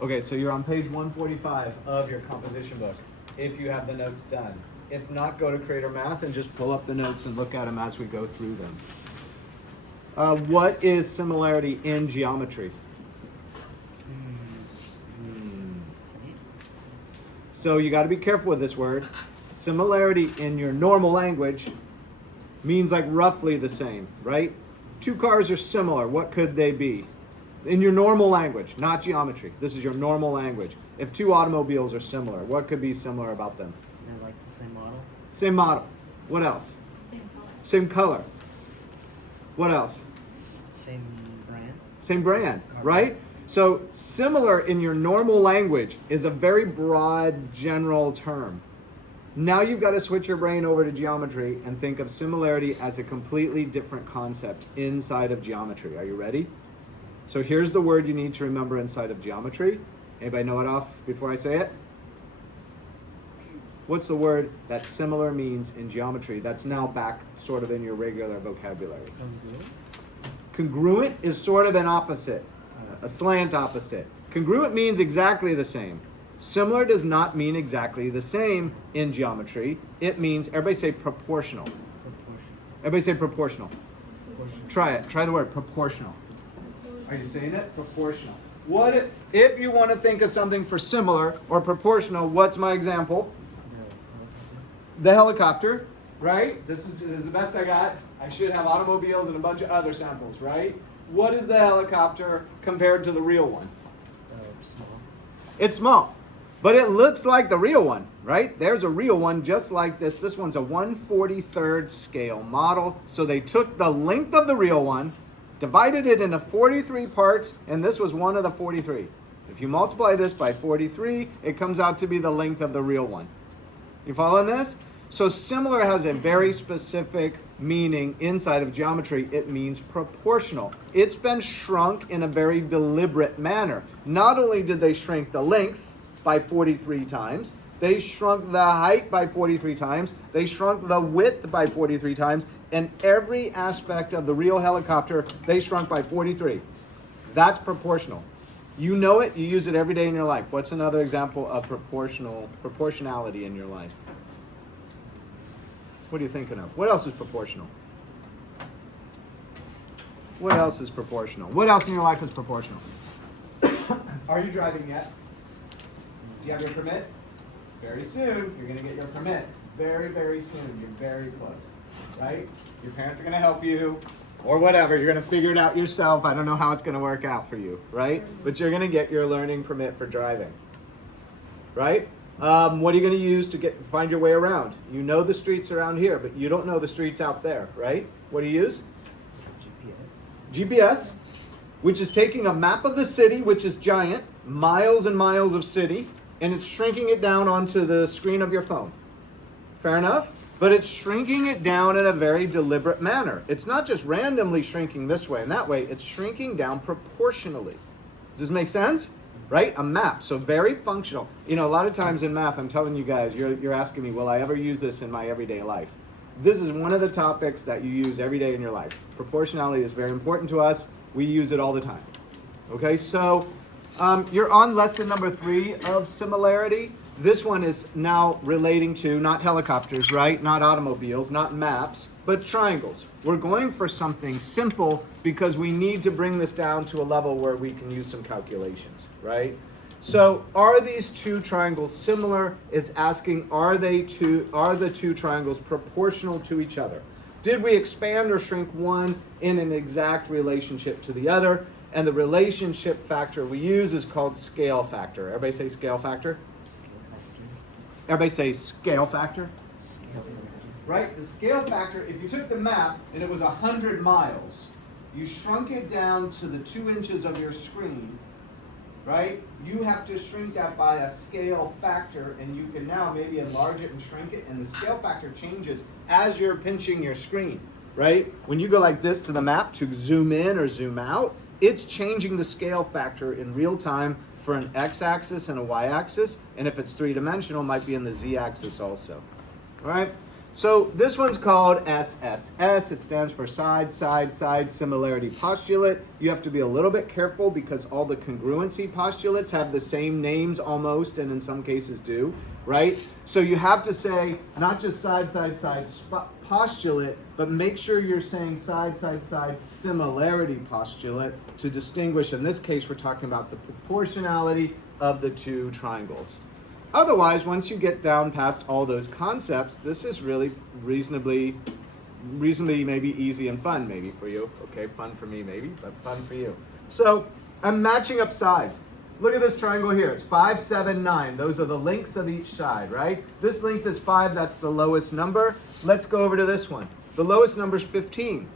Okay, so you're on page 145 of your composition book, if you have the notes done. If not, go to Creator Math and just pull up the notes and look at them as we go through them. What is similarity in geometry? So you got to be careful with this word. Similarity in your normal language means like roughly the same, right? Two cars are similar. What could they be? In your normal language, not geometry. This is your normal language. If two automobiles are similar, what could be similar about them? They're like the same model. Same model. What else? Same color. Same color. What else? Same brand. Same brand, Same right? So similar in your normal language is a very broad, general term. Now you've got to switch your brain over to geometry and think of similarity as a completely different concept inside of geometry. Are you ready? So here's the word you need to remember inside of geometry. Anybody know it off before I say it? What's the word that similar means in geometry that's now back sort of in your regular vocabulary? Congruent. Congruent is sort of an opposite, a slant opposite. Congruent means exactly the same. Similar does not mean exactly the same in geometry. It means, everybody say proportional. Proportion. Everybody say proportional. Proportion. Try it. Try the word proportional. Are you saying it? Proportional. What if you want to think of something for similar or proportional, what's my example? The helicopter, right? This is the best I got. I should have automobiles and a bunch of other samples, right? What is the helicopter compared to the real one? Small. It's small, but it looks like the real one, right? There's a real one just like this. This one's a 1/43 scale model. So they took the length of the real one, divided it into 43 parts, and this was one of the 43. If you multiply this by 43, it comes out to be the length of the real one. You following this? So similar has a very specific meaning inside of geometry. It means proportional. It's been shrunk in a very deliberate manner. Not only did they shrink the length by 43 times, they shrunk the height by 43 times, they shrunk the width by 43 times, and every aspect of the real helicopter, they shrunk by 43. That's proportional. You know it, you use it every day in your life. What's another example of proportionality in your life? What are you thinking of? What else is proportional? What else is proportional? What else in your life is proportional? Are you driving yet? Do you have your permit? Very soon, you're going to get your permit. Very, very soon. You're very close, right? Your parents are going to help you, or whatever. You're going to figure it out yourself. I don't know how it's going to work out for you, right? But you're going to get your learning permit for driving, right? What are you going to use to find your way around? You know the streets around here, but you don't know the streets out there, right? What do you use? GPS, which is taking a map of the city, which is giant, miles and miles of city, and it's shrinking it down onto the screen of your phone. Fair enough? But it's shrinking it down in a very deliberate manner. It's not just randomly shrinking this way and that way. It's shrinking down proportionally. Does this make sense? Right? A map. So very functional. You know, a lot of times in math, I'm telling you guys, you're asking me, will I ever use this in my everyday life? This is one of the topics that you use every day in your life. Proportionality is very important to us. We use it all the time. Okay, so you're on lesson number 3 of similarity. This one is now relating to not helicopters, right? Not automobiles, not maps, but triangles. We're going for something simple because we need to bring this down to a level where we can use some calculations, right? So are these two triangles similar? Is asking, are the two triangles proportional to each other? Did we expand or shrink one in an exact relationship to the other? And the relationship factor we use is called scale factor. Everybody say scale factor? Scale factor. Everybody say scale factor? Scale factor. Right? The scale factor, if you took the map and it was 100 miles, you shrunk it down to the 2 inches of your screen, right? You have to shrink that by a scale factor, and you can now maybe enlarge it and shrink it, and the scale factor changes as you're pinching your screen, right? When you go like this to the map to zoom in or zoom out, it's changing the scale factor in real time for an x-axis and a y-axis, and if it's 3-dimensional, it might be in the z-axis also, all right? So this one's called SSS. It stands for side, side, side similarity postulate. You have to be a little bit careful because all the congruency postulates have the same names almost, and in some cases do, right? So you have to say not just side, side, side postulate, but make sure you're saying side, side, side similarity postulate to distinguish. In this case, we're talking about the proportionality of the two triangles. Otherwise, once you get down past all those concepts, this is really reasonably maybe easy and fun maybe for you. Okay, fun for me maybe, but fun for you. So I'm matching up sides. Look at this triangle here. It's 5, 7, 9. Those are the lengths of each side, right? This length is 5. That's the lowest number. Let's go over to this one. The lowest number is 15.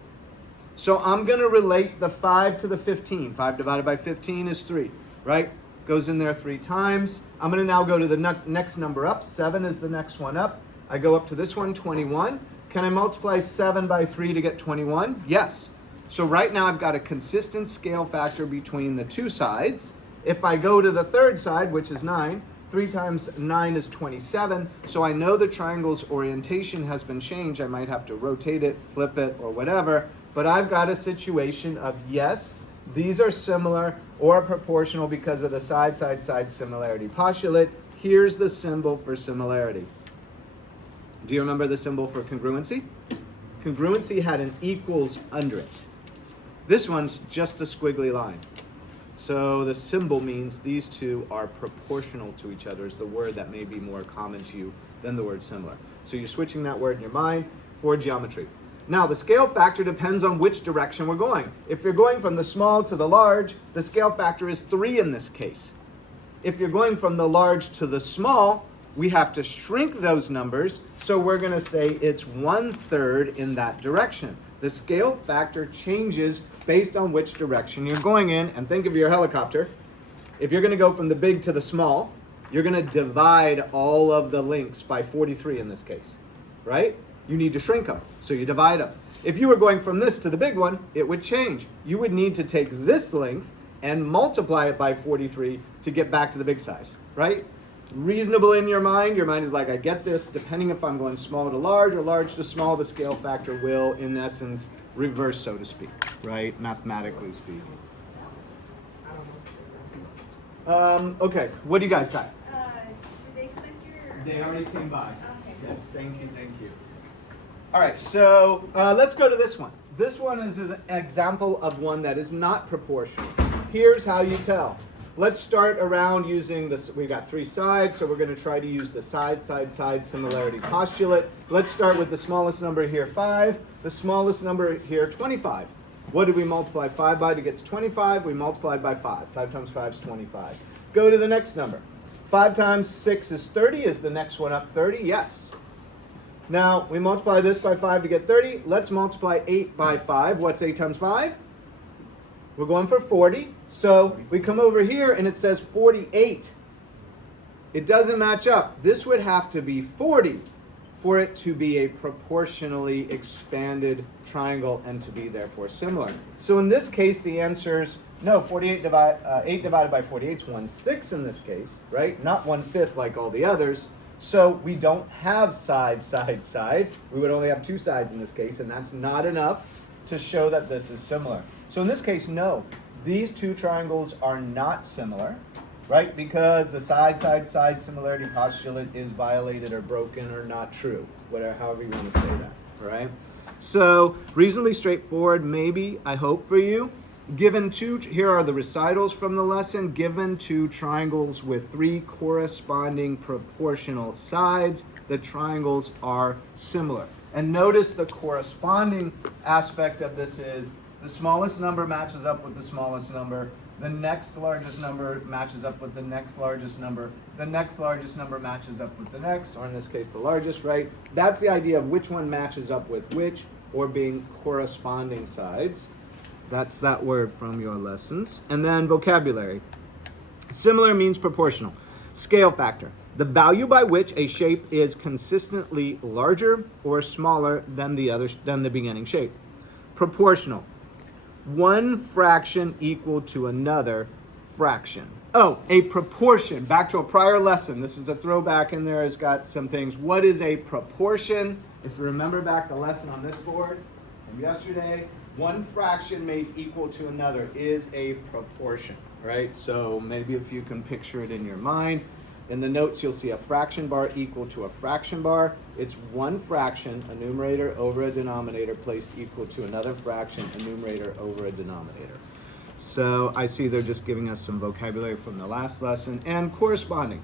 So I'm going to relate the 5 to the 15. 5 divided by 15 is 3, right? Goes in there 3 times. I'm going to now go to the next number up. 7 is the next one up. I go up to this one, 21. Can I multiply 7 by 3 to get 21? Yes. So right now I've got a consistent scale factor between the two sides. If I go to the third side, which is 9, 3 times 9 is 27. So I know the triangle's orientation has been changed. I might have to rotate it, flip it, or whatever. But I've got a situation of yes, these are similar or proportional because of the side, side, side similarity postulate. Here's the symbol for similarity. Do you remember the symbol for congruency? Congruency had an equals under it. This one's just a squiggly line. So the symbol means these two are proportional to each other is the word that may be more common to you than the word similar. So you're switching that word in your mind for geometry. Now, the scale factor depends on which direction we're going. If you're going from the small to the large, the scale factor is 3 in this case. If you're going from the large to the small, we have to shrink those numbers, so we're going to say it's 1/3 in that direction. The scale factor changes based on which direction you're going in, and think of your helicopter. If you're going to go from the big to the small, you're going to divide all of the links by 43 in this case, right? You need to shrink them, so you divide them. If you were going from this to the big one, it would change. You would need to take this length and multiply it by 43 to get back to the big size, right? Reasonable in your mind. Your mind is like, I get this. Depending if I'm going small to large or large to small, the scale factor will, in essence, reverse, so to speak, right? Mathematically speaking. Okay, what do you guys got? Did they collect your... They already came by. Okay. Yes, thank you, thank you. All right, so let's go to this one. This one is an example of one that is not proportional. Here's how you tell. Let's start around using this. We've got 3 sides, so we're going to try to use the side, side, side similarity postulate. Let's start with the smallest number here, 5. The smallest number here, 25. What did we multiply 5 by to get to 25? We multiplied by 5. 5 times 5 is 25. Go to the next number. 5 times 6 is 30. Is the next one up 30? Yes. Now, we multiply this by 5 to get 30. Let's multiply 8 by 5. What's 8 times 5? We're going for 40. So we come over here and it says 48. It doesn't match up. This would have to be 40 for it to be a proportionally expanded triangle and to be therefore similar. So in this case, the answer is no. 8 divided by 48 is 1/6 in this case, right? Not 1/5 like all the others. So we don't have side, side, side. We would only have 2 sides in this case, and that's not enough to show that this is similar. So in this case, no. These 2 triangles are not similar, right? Because the side, side, side similarity postulate is violated or broken or not true, whatever, however you want to say that, all right? So reasonably straightforward, maybe, I hope for you. Given 2, here are the recitals from the lesson. Given 2 triangles with 3 corresponding proportional sides, the triangles are similar. And notice the corresponding aspect of this is the smallest number matches up with the smallest number. The next largest number matches up with the next largest number. The next largest number matches up with the next, or in this case, the largest, right? That's the idea of which one matches up with which, or being corresponding sides. That's that word from your lessons. And then vocabulary. Similar means proportional. Scale factor. The value by which a shape is consistently larger or smaller than the beginning shape. Proportional. One fraction equal to another fraction. Oh, a proportion. Back to a prior lesson. This is a throwback in there. It's got some things. What is a proportion? If you remember back the lesson on this board from yesterday, one fraction made equal to another is a proportion, right? So maybe if you can picture it in your mind. In the notes, you'll see a fraction bar equal to a fraction bar. It's one fraction, a numerator over a denominator, placed equal to another fraction, a numerator over a denominator. So I see they're just giving us some vocabulary from the last lesson. And corresponding,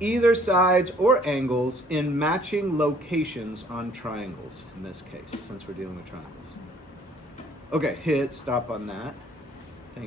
either sides or angles in matching locations on triangles, in this case, since we're dealing with triangles. Okay, hit stop on that.